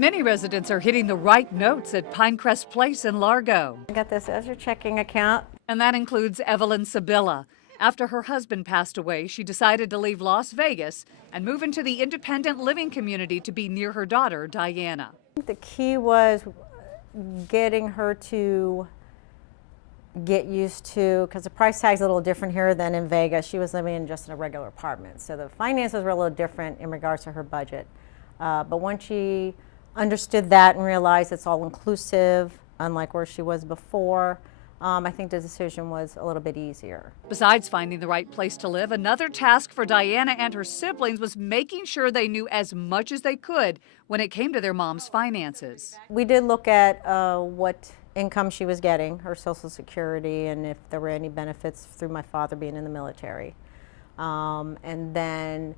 Many residents are hitting the right notes at Pinecrest Place in Largo. I got this as your checking account. And that includes Evelyn Sabilla. After her husband passed away, she decided to leave Las Vegas and move into the independent living community to be near her daughter, Diana. The key was getting her to get used to, because the price tag's a little different here than in Vegas. She was living in just in a regular apartment. So the finances were a little different in regards to her budget. But once she understood that and realized it's all inclusive, unlike where she was before, I think the decision was a little bit easier. Besides finding the right place to live, another task for Diana and her siblings was making sure they knew as much as they could when it came to their mom's finances. We did look at what income she was getting, her Social Security, and if there were any benefits through my father being in the military. And then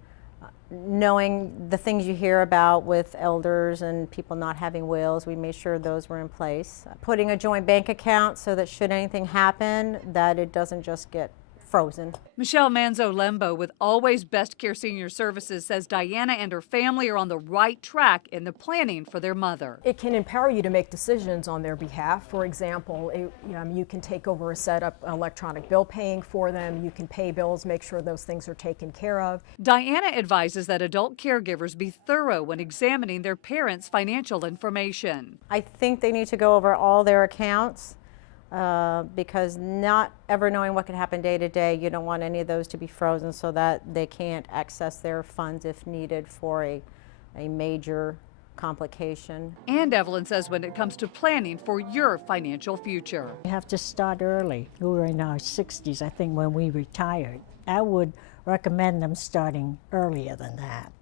knowing the things you hear about with elders and people not having wills, we made sure those were in place. Putting a joint bank account so that should anything happen, that it doesn't just get frozen. Michele Manzo-Lembo with Always Best Care Senior Services says Diana and her family are on the right track in the planning for their mother. It can empower you to make decisions on their behalf. For example, you can take over a setup electronic bill paying for them. You can pay bills, make sure those things are taken care of. Diana advises that adult caregivers be thorough when examining their parents' financial information. I think they need to go over all their accounts. Because not ever knowing what could happen day to day, you don't want any of those to be frozen so that they can't access their funds if needed for a major complication. And Evelyn says when it comes to planning for your financial future, You have to start early. We were in our 60s, I think, when we retired. I would recommend them starting earlier than that.